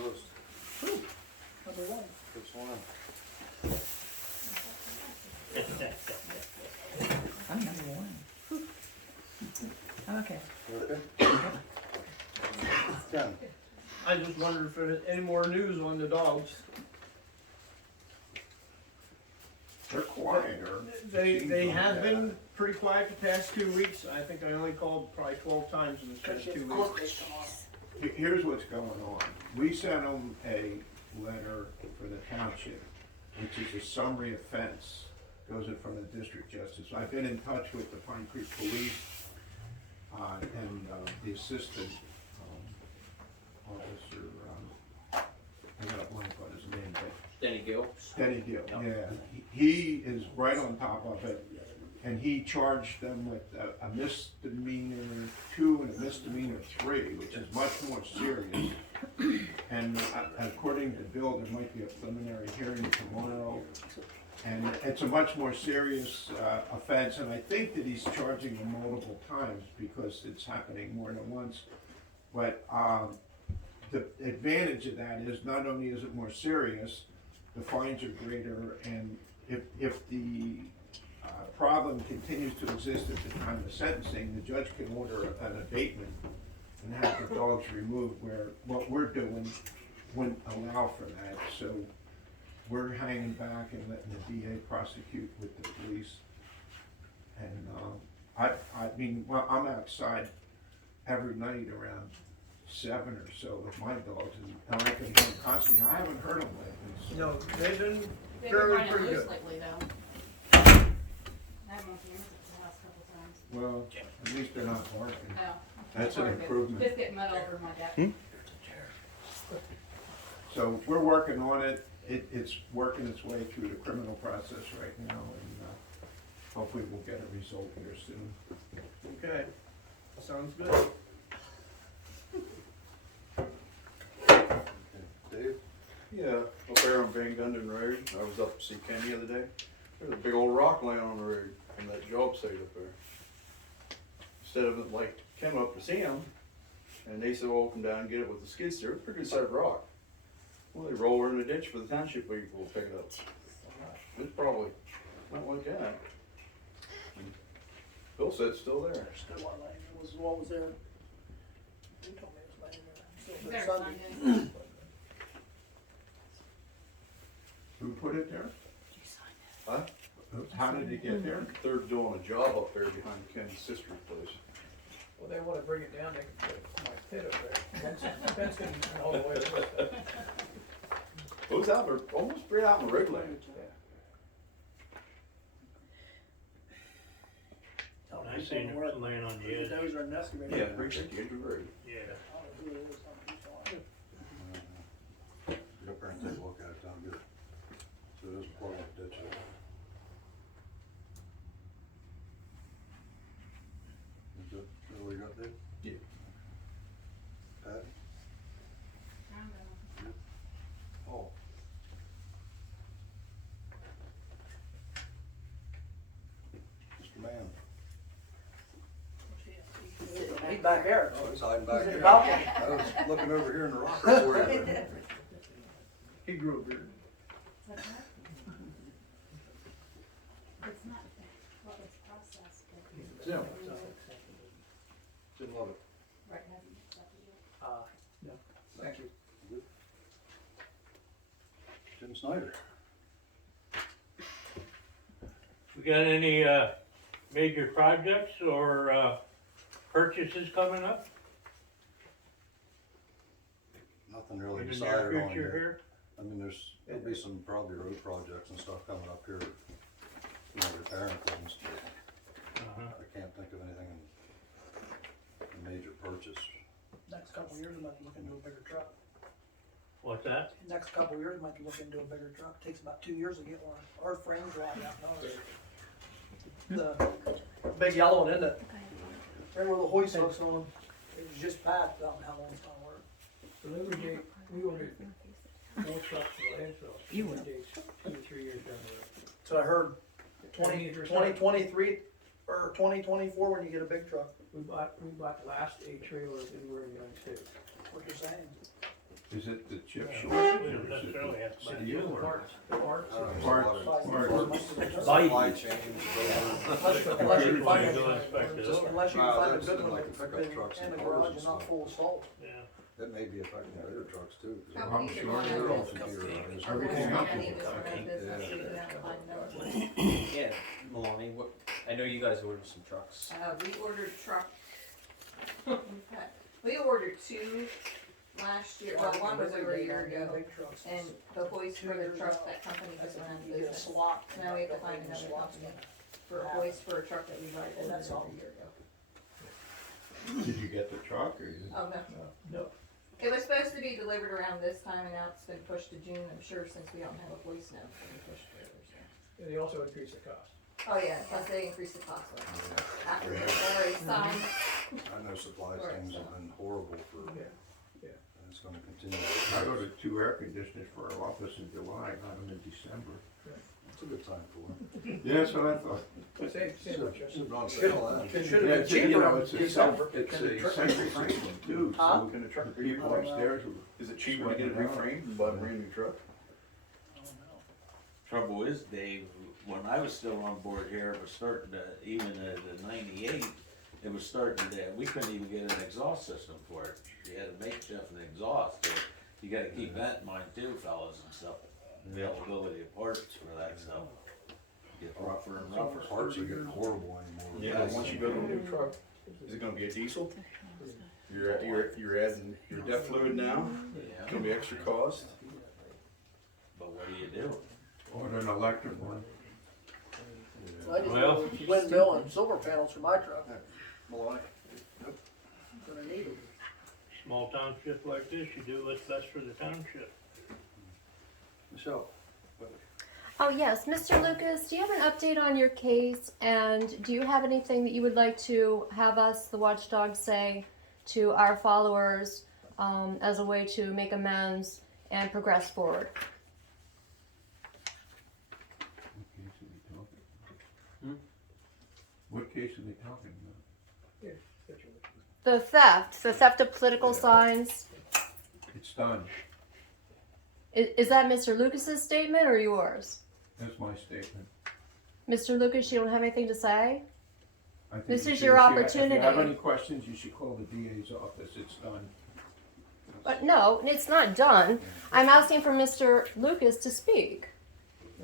list. Number one. Which one? I'm number one. Okay. Okay. Ken? I just wondered if there's any more news on the dogs. They're quieter. They have been pretty quiet the past 2 weeks. I think I only called probably 12 times in the past 2 weeks. Here's what's going on. We sent them a letter for the township, which is a summary offense, goes in front of the district justice. I've been in touch with the Pine Creek Police, and the assistant officer, I got a blank on his name, but Denny Gill. Denny Gill, yeah. He is right on top of it, and he charged them with a misdemeanor 2 and a misdemeanor 3, which is much more serious. And according to Bill, there might be a preliminary hearing tomorrow. And it's a much more serious offense, and I think that he's charging them multiple times because it's happening more than once. But the advantage of that is not only is it more serious, the fines are greater, and if the problem continues to exist at the time of sentencing, the judge can order an abatement and have the dogs removed, where what we're doing wouldn't allow for that. So we're hanging back and letting the DA prosecute with the police. And I mean, well, I'm outside every night around 7 or so with my dogs, and I can hear them constantly. I haven't heard them lately. So. No, they've been They've been fairly running pretty loose good. lately though. I haven't used it the last couple times. Well, at least they're not barking. No. That's an Barking. improvement. Just getting mud over my deck. So we're working on it. It's working its way through the criminal process right now, and hopefully we'll get a result here soon. Okay, sounds good. Dave? Yeah, up there on Van Gunden Road, I was up to see Kenny the other day. There's a big old rock laying on the road from that job site up there. Instead of it, like, came up to see him, and they said, well, come down and get it with the skid steer. It's a pretty good sized rock. Well, they roll her in the ditch for the township people to pick it up. It's probably not like that. And Bill said it's still there. There's still one laying, what was there? You told me it was laying there. Still Better there find Sunday. it. Who put it there? Huh? How did it get there? They're doing a job up there behind Kenny's sister's place. Well, they wanna bring it down, they can put my pit up there. Fence can all the way up. It was out there, almost straight out in the road lane. Oh, I seen it laying on the edge. Those are an excavator. Yeah, pretty good, you had road. Yeah. I don't know who it is, some people on it. Get up there and take a look at it, down good. So it isn't quite like ditch. Is that all you got there? Yeah. Pat? I'm gonna- Oh. Mr. Mann? He's back there. Oh, he's hiding back He's in the here. balcony. I was looking over here in the rocker for you. He grew a beard. What's that? It's not what was processed, but. Yeah. Didn't love it. Right, hasn't accepted yet. No, thank you. Jim Snyder? We got any, major projects or, purchases coming up Nothing really in the decided near on future yet. here? I mean, there'll be some probably road projects and stuff coming up here, repairing things, but Uh-huh. I can't think of anything in major purchase. Next couple of years, we might be looking into a bigger truck. What's that? Next couple of years, we might be looking into a bigger truck. Takes about 2 years to get one. Our frame's right out now. The big yellow one, isn't it? Right where the hoist hooks on, it was just packed, I don't know how long it's gonna work. Delivery date, we ordered more trucks for the landfill. You will. Delivery date's 2 or 3 years down the road. So I heard 20%. 2023 or 2024 when you get a big truck, We bought the last 8 trailers anywhere in the United States. what you're saying. Is it the chip Yeah, shortage? we or don't is it necessarily have to buy the new steel or- Parts. I don't know, Parts, there's a parts. lot of supply chains, Unless you can find Go it, inspect it. just unless you can Wow, find a that's good in one like that's the pickup been trucks in and the cars garage and and not stuff. full of salt. Yeah. that may be affecting the bigger trucks too. 'Cause I'm they're sure they're all it is. computerized. Everything else Any is of this for that business, so you can have to find them. Yeah, Maloney, what, I know you guys ordered some trucks. We ordered truck. We ordered 2 last year, well, one was over a year ago, Big trucks. and the hoist for the truck, that company That's just went out of you get a business. slot. So now we have to find another company for a hoist for a truck that we bought And over that's all. a year ago. Did you get the truck or you? Oh, no. No. It was supposed to be delivered around this time, and now it's been pushed to June, I'm sure, since we don't have a hoist now, it's been pushed further, so. And they also increase the cost. Oh, yeah, plus they increased the cost on it. Yeah. After they already signed. I know supply chains have been horrible for, Yeah. and it's gonna continue. I ordered 2 air conditioners for our office in July, got them in December. It's a good time for it. Yeah, that's what I thought. Same much. Should've on sale then. It should Yeah, have been it's, you cheaper. know, it's a December. century system too, Huh? so Can the truck the be people upstairs will. Is it cheaper to get it reframed and buy a brand new truck? Trouble is, Dave, when I was still on board here, it was starting to, even at the 98, it was starting to, we couldn't even get an exhaust system for it. You had to make stuff an exhaust, so you gotta keep that in mind too, fellas and stuff. Availability of parts for that stuff. Get rougher and rougher. Parts are getting horrible anymore. Yeah, once you go to a new truck, is it gonna be a diesel? You're adding your DEF fluid now, it's Yeah, gonna be extra cost. but what do you do? Order an electric one. I just Well- ordered windmill and solar panels for my truck. Maloney. Gonna need them. Small township like this, you do what's best for the township. Michelle. Oh, yes. Mr. Lucas, do you have an update on your case? And do you have anything that you would like to have us, the watchdog, say to our followers as a way to make amends and progress forward? What case are they talking about? The theft of political signs. It's done. Is that Mr. Lucas's statement or yours? That's my statement. Mr. Lucas, you don't have anything to say? I think This you is should- your if you opportunity. have any questions, you should call the DA's office. It's done. But no, it's not done. I'm asking for Mr. Lucas to speak.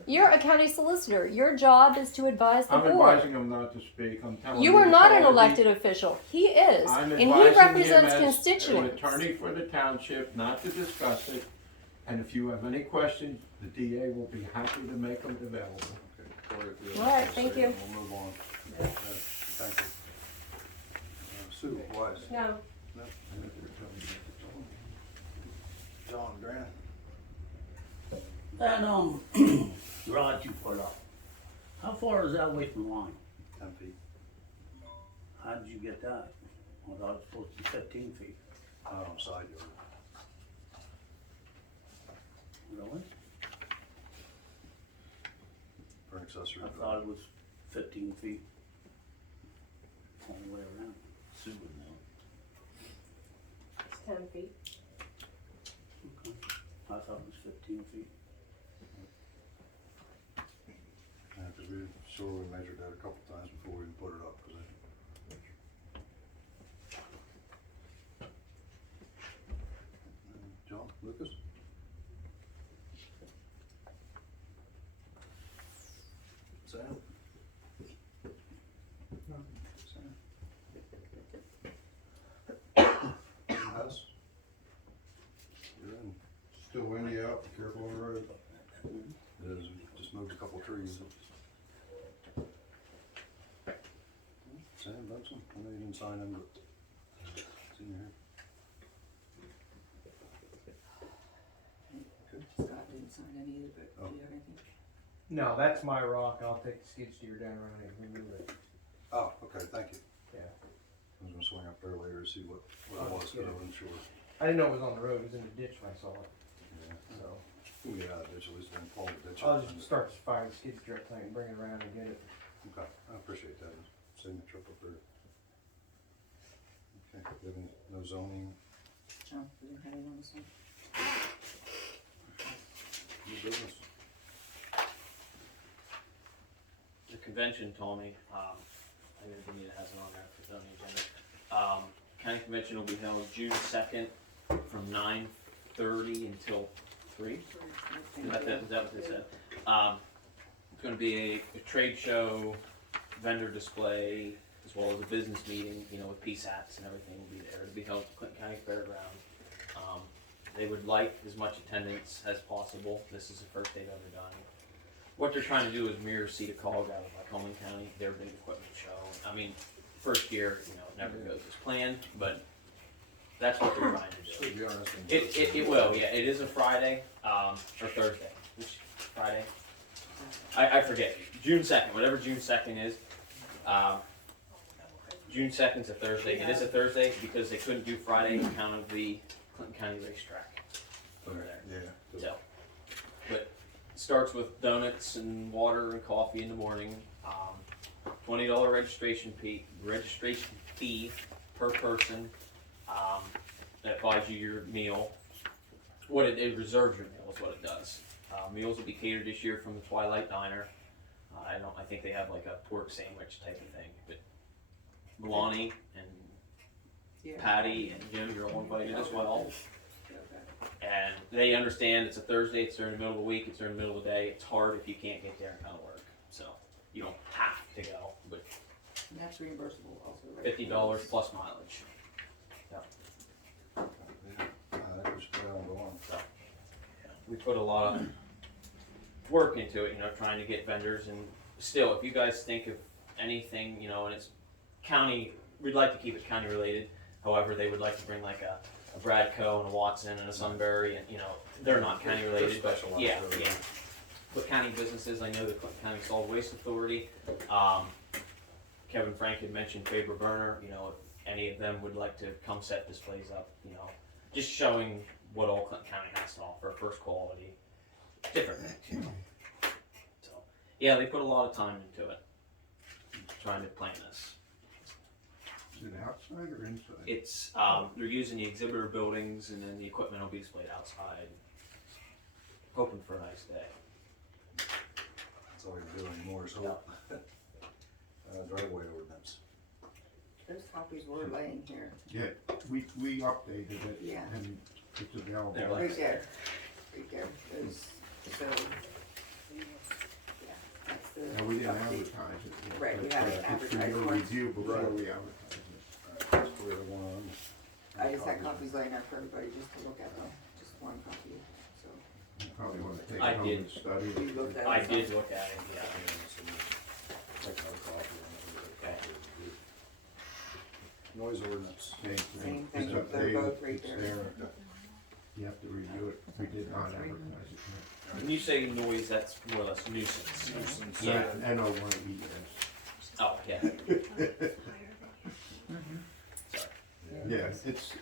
You're a county solicitor. Your job is to advise the I'm board. advising him not to speak. I'm telling You you. are to not call an the- elected official. He is. I'm And he advising represents him as constituents. an attorney for the township not to discuss it. And if you have any questions, the DA will be happy to make them available. Okay, Corey, if you have All right, anything to thank say, you. We'll move on. Thank you. Sue Wise. No. John Grant. That, garage you put up, how far is that away from the line? 10 feet. How did you get that? I thought it was supposed to be 15 feet. Out on side yard. Really? For an accessory. I thought it was 15 feet. All the way around. Sue would know. It's 10 feet. Okay. I thought it was 15 feet. Yeah, cause we measured that a couple times before we even put it up, 'cause John Lucas? Sam? Sam? House? You're in. Still windy out, be careful on the road. It is, we just moved a couple trees. Sam Benson, I know you didn't sign him, but it's in here. Scott didn't sign any either, but Oh. do you have anything? No, that's my rock. I'll take the skid steer down around it and remove it. Oh, okay, thank you. Yeah. I was gonna swing up there later to see what it was, but I wasn't sure. I didn't know it was on the road. It was in the ditch when I saw it. Yeah. So We'll get out of the ditch, at least then pull the ditch. I'll up. just start firing the skid steer up tonight and bring it around and get it. Okay, I appreciate that, signature up there. Okay, you have any, no zoning? No, we didn't have anyone on this one. New business. The convention told me, I think Benita has it on there for the agenda. County convention will be held June 2nd from 9:30 until 3. Is that what they said? It's gonna be a trade show, vendor display, as well as a business meeting, you know, with PSATs and everything will be there. It'll be held at Clinton County Fairground. They would like as much attendance as possible. This is the first they've ever done. What they're trying to do is mirror CEDACOG out of Lycoming County, their big equipment show. I mean, first year, you know, it never goes as planned, but that's what they're trying to do. To be honest, It will, yeah. It is a Friday, or Thursday. Which Friday? I forget. June 2nd, whatever June 2nd is. June 2nd's a Thursday. It is a Thursday because they couldn't do Friday on account of the Clinton County racetrack over there. yeah. So, but it starts with donuts and water and coffee in the morning. $20 registration fee per person. That buys you your meal. It reserves your meal is what it does. Meals will be catered this year from the Twilight Diner. I think they have like a pork sandwich type of thing. But Lonnie and Patty and Jim, you're all invited as well. And they understand it's a Thursday, it's during the middle of the week, it's during the middle of the day. It's hard if you can't get there and kind of work. So you don't have to go, but And that's reimbursable also, right? $50 plus mileage. That was going on. So, we put a lot of work into it, you know, trying to get vendors. And still, if you guys think of anything, you know, and it's county, we'd like to keep it county related. However, they would like to bring like a Bradco and a Watson and a Sunbury, and you know, they're not county related, but specialized yeah, for it. yeah. But county businesses, I know the Clinton County Solid Waste Authority. Kevin Frank had mentioned Faber Burner. You know, if any of them would like to come set displays up, you know, just showing what all Clinton County has to offer, first quality, different things, you know. So, yeah, they put a lot of time into it, trying to plan this. Is it outside or inside? It's, they're using the exhibitor buildings and then the equipment will be displayed outside. Hoping for a nice day. That's all you're doing more, so. Driveway ordinance. Those copies were laying here. Yeah, we updated it. Yeah. And it's available. They're like- Right there, right there, those, so, yeah, that's the. And we didn't update. advertise it yet. Right, we but, haven't it's for advertised your for it. review before Right. we advertise it. That's where the one. I just had copies laying out for everybody just to look at them, just one copy, so. You probably wanna take I it home did. and study You it. looked at it? I did look at it, yeah. Take another copy. Okay. Noise ordinance. Same Same thing. thing, It's up they're there. both right It's there. You have to review it. We did not advertise it. When you say noise, that's more or less nuisance. Nuisance. Yeah. NO1ES. Oh, yeah. Sorry. Yeah, it's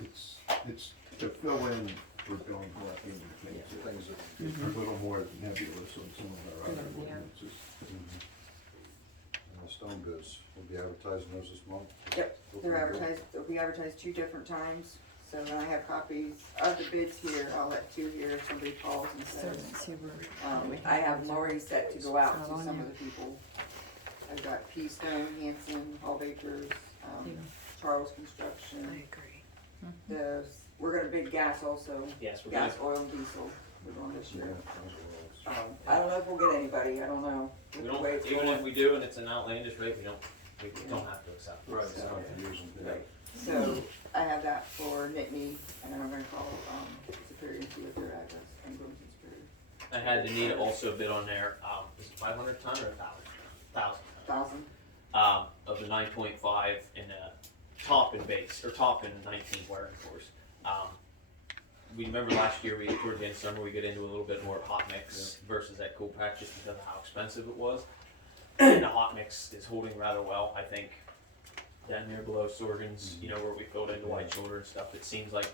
to fill in for Bill and Buck and things that Things that. are a little more nebulous on some of our other ordinances. And the stone goods, we'll be advertising those this month. Yep, they're advertised, they'll be advertised 2 different times, so then I have copies of the bids here, I'll let 2 here if somebody calls and says. I have them already set to go out to some of the people. I've got Keystone, Hanson, Hall Bakers, Charles Construction. We're gonna bid gas also, Yes, we're gonna, gas, oil and diesel, we're going this Yeah. year. those I don't know if we'll get anybody, I don't know. we With the way don't, it's even going. if we do and it's an outlandish rate, we don't have to accept it. are all- Right, it's not to use them. Right. So I have that for Nittany, and then I'm gonna call, Superior and see what their address, I'm going to Superior. I had Anita also bid on there, is it 500 ton or 1,000? 1,000, Of the 9.5 and top and base, or top and 19 wiring course. We remember last year, towards the end of summer, we got into a little bit more hot mix versus that cool patch just because of how expensive it was. And the hot mix is holding rather well, I think. Down there below Sorgan's, you know, where we filled into White Shoulder and stuff, it seems like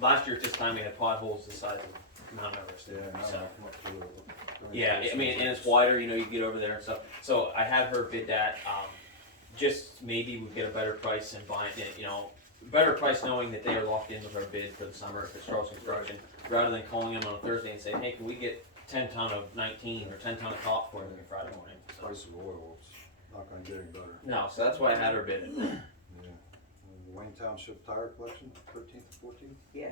last year at this time we had potholes the size of Mount Everest. Yeah, now So, they come up to it. yeah, I mean, and it's wider, you know, you get over there and stuff. So I had her bid that, just maybe we get a better price and buy it, you know, better price knowing that they are locked in with our bid for the summer if it's Charles Construction, rather than calling them on a Thursday and saying, hey, can we get 10 ton of 19 or 10 ton of top for them every Friday morning. So. Price of oil, it's not gonna get any better. No, so that's why I had her bid it. Yeah. And Wayne Township Tire Collection, 13th to 14th? Yeah.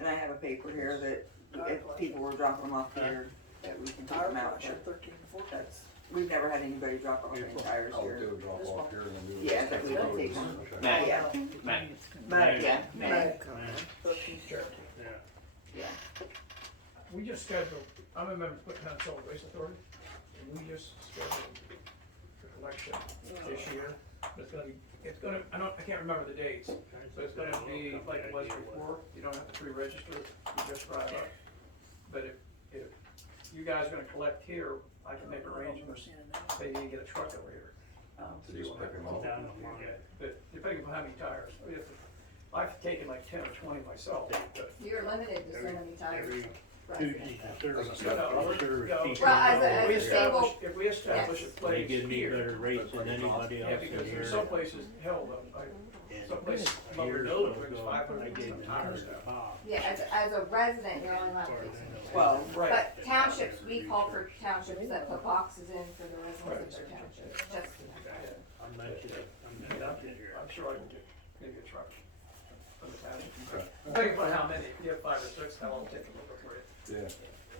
And I have a paper here that if people were dropping them off here, that we can take Tire them out. pressure, 13 to 14. That's, we've never had anybody drop off any tires Oh, here. do a drop This off one. here and then do. Yeah, that we can take them. Okay. Matt, Yeah, Matt, Mag, yeah, mag, Man, 13 Cherokee. yeah. yeah. We just scheduled, I'm a member of Clinton County Solid Waste Authority, and we just scheduled the collection this year. But I can't remember the dates, so it's gonna be like it was before, you don't have to pre-register, you just drive up. But if you guys are gonna collect here, I can make arrangements, maybe you can get a truck over here. To just pick 'em up. Down the line. Yeah, but depending upon how many tires, I've taken like 10 or 20 myself, but. You're limited to so many Every tires. Tuesday, the service, No, no, service no. people. Well, as a- If we as a establish, single- if we establish a Yes. They place give me here, better rates than anybody yeah, else because in there's here. some places, hell, And some places, a Lower year or Middle, so brings ago, 500 I gave some them tires 100 now. pop. Yeah, as a resident, you're only allowed As far to as take I know. some. Well, Right. But townships, we call for townships that put boxes in for the residents of their township, just. I'm not sure, I'm And not sure. I'm sure I can get, maybe a truck from the town. Okay. Depending upon how many, if you have 5 or 6, how long it'll take to look for it. Yeah.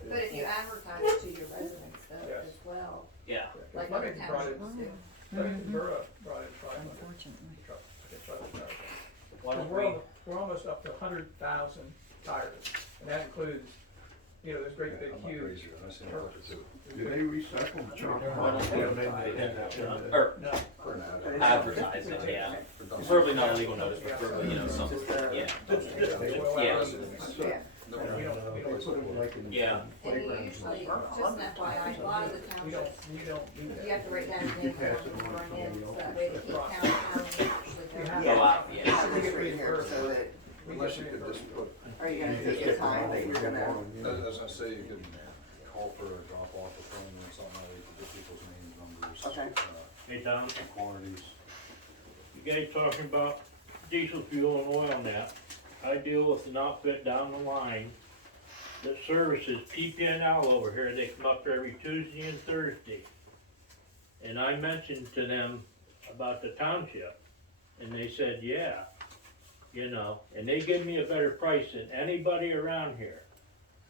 But if you advertise it to your residents though Yes. as well, yeah. like Money other brought in, townships do. Borough brought in 500 trucks, I think 500 tires. Why don't We're almost up to 100,000 tires, and that includes, there's great big I'm not huge. crazy, I seen a truck or two. Do they recycle chalk? Or No, For an ad. But it's- advertise it, yeah. For Dunnstable. Preferably not a legal notice, but preferably, something, yeah. they will Yeah. advertise. Yeah. No, We don't- we don't- place like that. Yeah. And you usually, just an FYI, a lot of the We don't, townships, we don't do that. you have to write down your name and run in, so that way the key count actually goes. Go out, yeah. Have this written here so that, Unless you could just put, are you gonna take the time that you're gonna, as I say, you could call for a drop off or phone or something, like that, you could get people's names, numbers. Okay. Hey, Don, Quantities. you guys talking about diesel fuel and oil now. I deal with an outfit down the line that services PPNL over here. They come up every Tuesday and Thursday. And I mentioned to them about the township, and they said, yeah, and they give me a better price than anybody around here.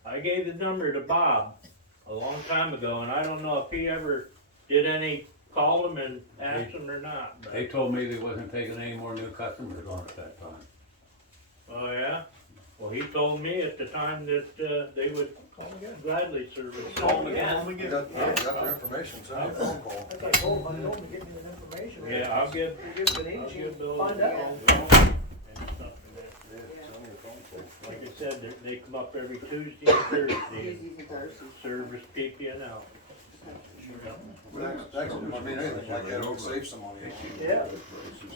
I gave the number to Bob a long time ago, and I don't know if he ever did any, call them and ask them or not. but- They told me they wasn't taking any more new customers on at that time. Oh, yeah? Well, he told me at the time that, they would Call them again. gladly service. Call them again. You got their information, send me a phone call. I thought I told them to give me the information. Yeah, I'll give, You give it I'll easy, give Bill find out. and stuff like that. Yeah, send me a phone call. Like I said, they come up every Tuesday and Thursday, Tuesdays and Thursdays? service PPNL. Thanks, I mean, anything like that would save some money. Yeah,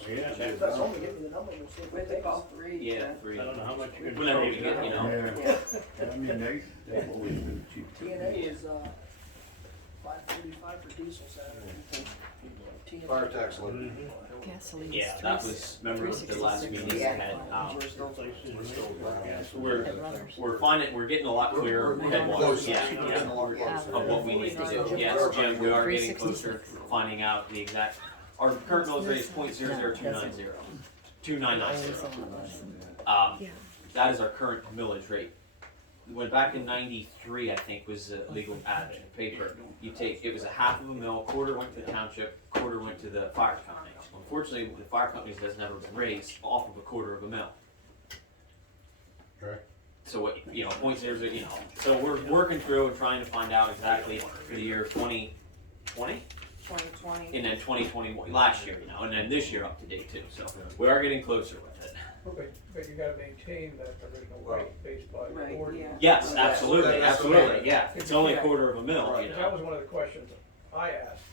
Yeah, that's only give me the number and see if We it have to takes. call three. Yeah, to- free. I don't know how much you're gonna Whenever charge you get, now. Yeah, I mean, they've always been cheap. TNA is, $5.45 for diesel Saturday. TNA. Fire tax levy. Mm-hmm. Yeah, that was, remember the last meeting we Yeah. had, We're still we're finding, we're getting a lot clearer headwaters, yeah, We're yeah, getting a lot closer. of what we need to do. Yes, Jim, we are getting closer, finding out the exact, our current millage rate is 0.00290, 2990. That is our current millage rate. We went back in '93, I think, was the legal ad paper. You take, it was a half of a mill, quarter went to the township, quarter went to the fire company. Unfortunately, the fire companies has never been raised off of a quarter of a mill. Okay. So what, 0.00, so we're working through and trying to find out exactly for the year 2020, 2020. and then 2021, last year, and then this year up to date too. So we are getting closer with it. But you gotta maintain that original rate based by the Right, ordinance. yeah. Yes, absolutely, absolutely, yeah. It's only a quarter of a mill, Right. That was one of the questions I asked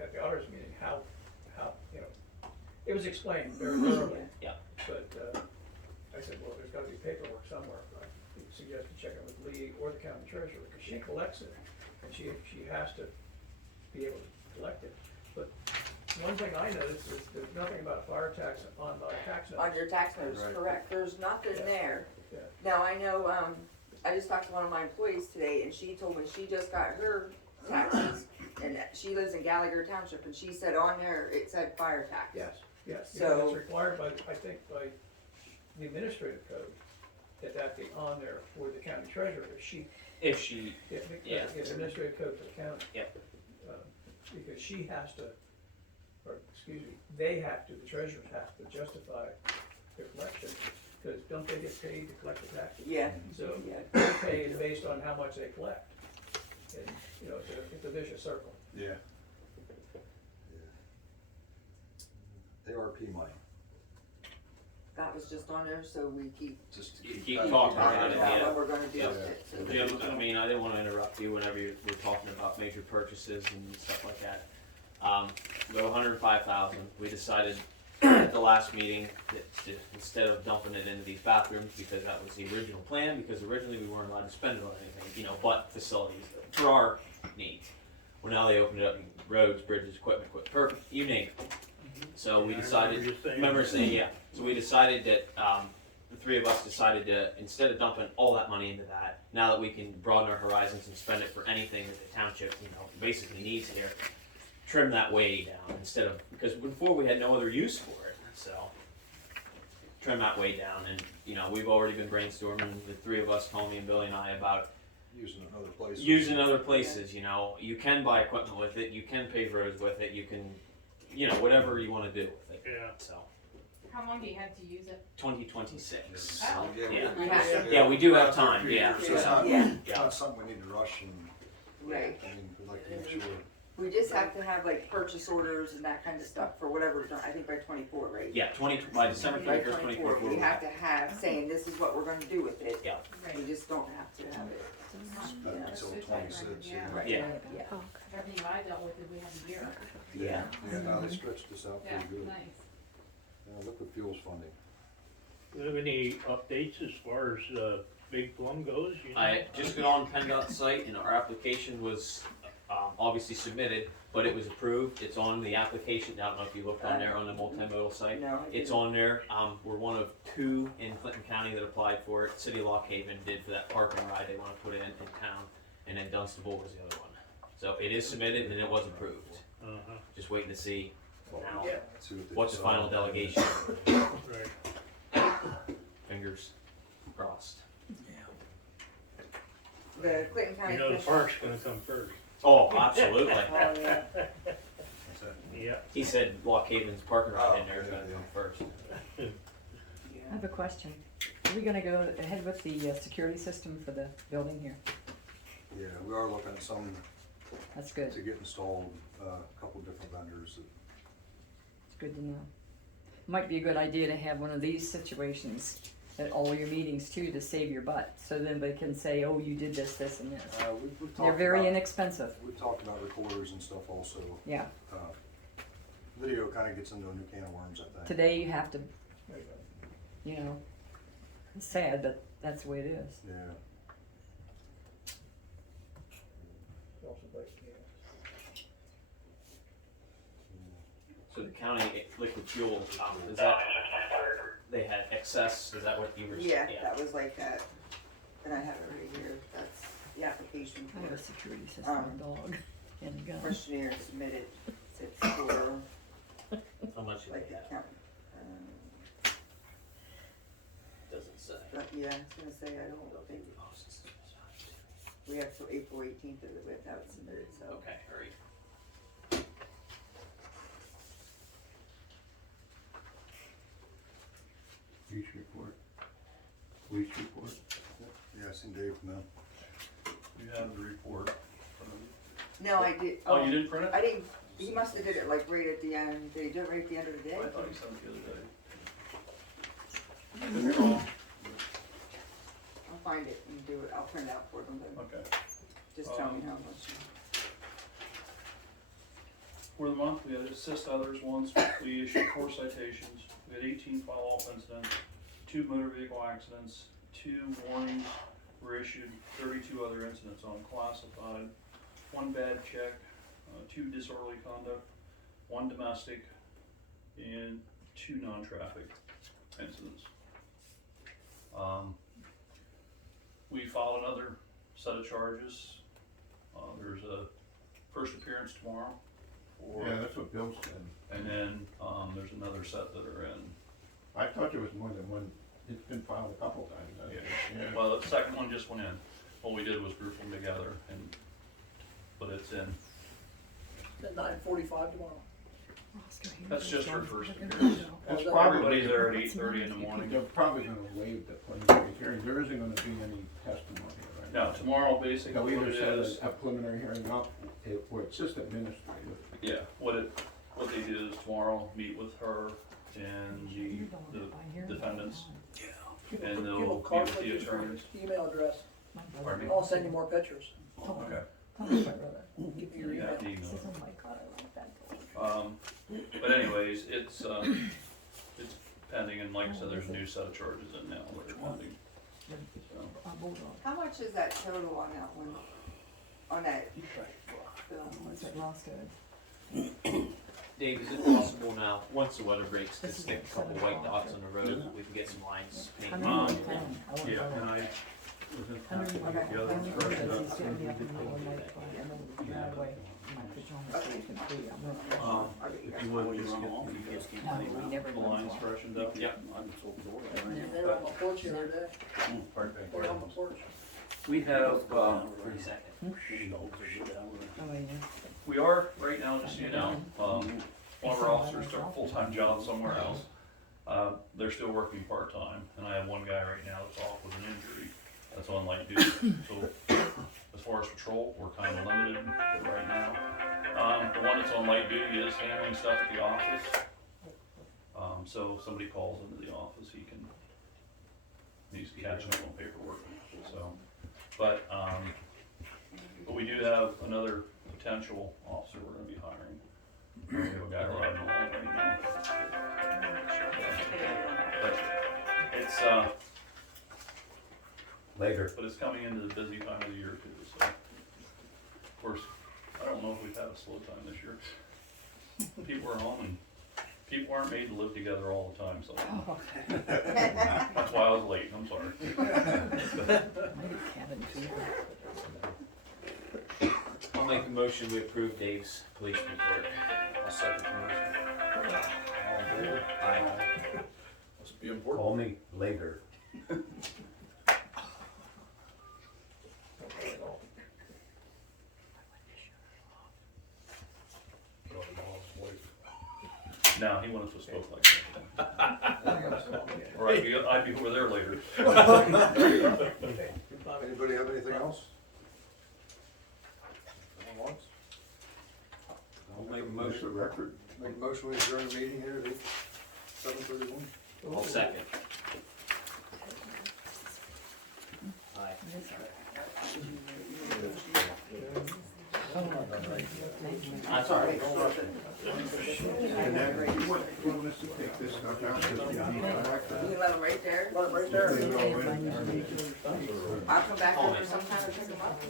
at the auditors meeting, how, it was explained very thoroughly. Yeah. But, I said, well, there's gotta be paperwork somewhere. I suggested checking with Lee or the county treasurer, because she collects it, and she has to be able to collect it. But one thing I noticed is there's nothing about a fire tax on my tax notes. On your tax notes, Right. correct, there's nothing Yeah. there. Yeah. Now, I know, I just talked to one of my employees today, and she told me she just got her taxes, and she lives in Gallagher Township, and she said on there, it said fire tax. Yes, yes, So- because it's required by, I think, by the administrative code, that be on there for the county treasurer, if she, If she, if, Yeah. if administrative code for the county. Yep. Because she has to, or, excuse me, they have to, the treasurers have to justify their collection, because don't they get paid to collect the taxes? Yeah, So, yeah. they're paid based on how much they collect, and, you know, it's a vicious circle. Yeah. ARP money, That was just on there, so we keep just to You keep. keep that- talking talking about it, about yeah. what we're gonna do Yeah. with it. So Yeah, I mean, I didn't wanna interrupt you whenever you were talking about major purchases and stuff like that. Go 105,000, we decided at the last meeting that instead of dumping it into these bathrooms, because that was the original plan, because originally we weren't allowed to spend it on anything, you know, but facilities for our needs. Well, now they opened it up in roads, bridges, equipment, you name it. So we Yeah, I decided, remember you saying remember that. saying, yeah, so we decided that, the three of us decided to, instead of dumping all that money into that, now that we can broaden our horizons and spend it for anything that the township, you know, basically needs here, trim that way down instead of, because before we had no other use for it, so. Trim that way down, and, you know, we've already been brainstorming, the three of us, Tommy and Billy and I, about Using it in other places. using other places, you know, you can buy equipment with it, you can pave roads with it, you can, you know, whatever you wanna do with it, Yeah. so. How long do you have to use it? 2026. Oh. Yeah, Yeah. We have to- Yeah, we do have time, yeah. So it's not, Yeah. it's not something we need to rush and, Right. I mean, we'd like to make sure. We just have to have like purchase orders and that kind of stuff for whatever, I think by 24, right? Yeah, by December By 31st, 24, 24. we have to have saying this is what we're gonna do with it. Yeah. We just don't have to have it. But Yeah. until 26, yeah. Right. Yeah. Yeah. Everything I dealt with, we had a year. Yeah. Yeah, now they stretched this out Yeah, pretty good. nice. Yeah, liquid fuels funding. Do you have any updates as far as, Big Plum goes, you know? I just got on PennDOT's site and our application was, obviously submitted, but it was approved, it's on the application, I don't know if you looked on there on the multimodal site. No, I It's didn't. on there, we're one of two in Clinton County that applied for it, City of Lock Haven did for that parking ride they wanna put in town, and then Dunnstable was the other one. So it is submitted and it was approved, Uh-huh, just waiting to see now, See what they what's the decide. final delegation, right. fingers crossed. The Clinton County You know the Commissioner. park's gonna come first. Oh, absolutely. Oh, yeah. What's that? Yeah. He said Lock Haven's parking lot in Oh, there is gonna yeah, come first. I have a question. Are we gonna go ahead with the security system for the building here? Yeah, we are looking at some That's good. to get installed, a couple different vendors. It's good to know. Might be a good idea to have one of these situations at all your meetings too, to save your butt. So then they can say, oh, you did this, this and this. We've They're talked very about, inexpensive. we've talked about recorders and stuff also. Yeah. Video kinda gets into a new can of worms, I think. Today you have to, you know, it's sad, but that's the way it is. Yeah. Also, but, yeah. So the county liquid fuel, is that, they had excess, is that what you were? Yeah, that was like that, and I have it right here, that's the application I have for a security system, a dog, and a gun. questionnaire submitted, it's for How much you like the get? count. Doesn't say. But yeah, I was gonna say, I don't think, we have till April 18th to have it submitted, so. Okay, alright. Police report. Police report. Yeah, I seen Dave from them. You have the report. No, I did. Oh, you didn't print it? I didn't, he must have did it like right at the end, did he do it right at the end of the day? I thought you sent it the other day. I'll find it and do it, I'll print it out for them then, Okay. just tell me how much. For the month, we had assist others once, we issued 4 citations, we had 18 follow-up incidents, 2 motor vehicle accidents, 2 warnings were issued, 32 other incidents unclassified, 1 bad check, 2 disorderly conduct, 1 domestic, and 2 non-traffic incidents. we filed another set of charges. There's a first appearance tomorrow. Yeah, that's what Bill said. And then, there's another set that are in. I thought there was more than one, it's been filed a couple times, I think. Yeah. Well, the second one just went in. What we did was group them together but it's in. At 9:45 tomorrow. That's just for first appearance. That's Everybody's there at 8:30 in the morning. They're probably gonna waive the preliminary hearing, there isn't gonna be any testimony, right? Now, tomorrow, basically, They'll what either it set is, a preliminary hearing up, or it's just administrative. yeah, what they do is tomorrow, meet with her and the defendants, and they'll Give a meet card with the with your attorneys. email address. Pardon me? I'll send you more pictures. Okay. Give me your Yeah, email. the email. Oh my god, I like that. But anyways, it's pending, and like I said, there's a new set of charges in now that are pending. So, How much is that total on that one? On that film? What's that Roscoe? Dave, is it possible now, once the weather breaks, to stick a couple white dots on the road, we can get some lines painted? yeah, and I was in contact with the other if you would just get the lines freshened up. Yeah. They were on my porch the other day. Pardon me. They were on my porch. We have, 30 seconds. we are, right now, just so you know, one of our officers took a full-time job somewhere else. They're still working part-time, and I have one guy right now that's off with an injury, that's on light duty. So, as far as patrol, we're kind of limited right now. The one that's on light duty is handling stuff at the office. So if somebody calls into the office, he's catching up on paperwork, so. But we do have another potential officer we're gonna be hiring. We have a guy riding along right now. But it's, Later. but it's coming into the busy time of the year too, so. Of course, I don't know if we've had a slow time this year. People are home and people aren't made to live together all the time, so. That's why I was late, I'm sorry. I'll make a motion, we approve Dave's police report. I'll second the motion. All in favor? Aye. Must be important. Call me later. No, he wouldn't have spoke like that. Or I'd be over there later. Anybody have anything else? Going once? I'll make a Motion motion. record. Make a motion, we adjourn the meeting here at 7:31. I'll second. Aye. That's all right. And then, you want us to take this stuff out, just to be back. You can let them right there. Let it right there. I'll come back over sometime and pick them up.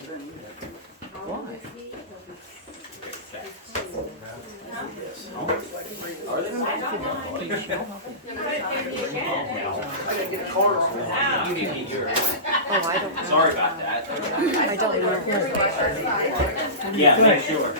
I didn't get a car. You didn't get yours. Oh, I don't know. Sorry about that. I don't know. Yeah, make sure.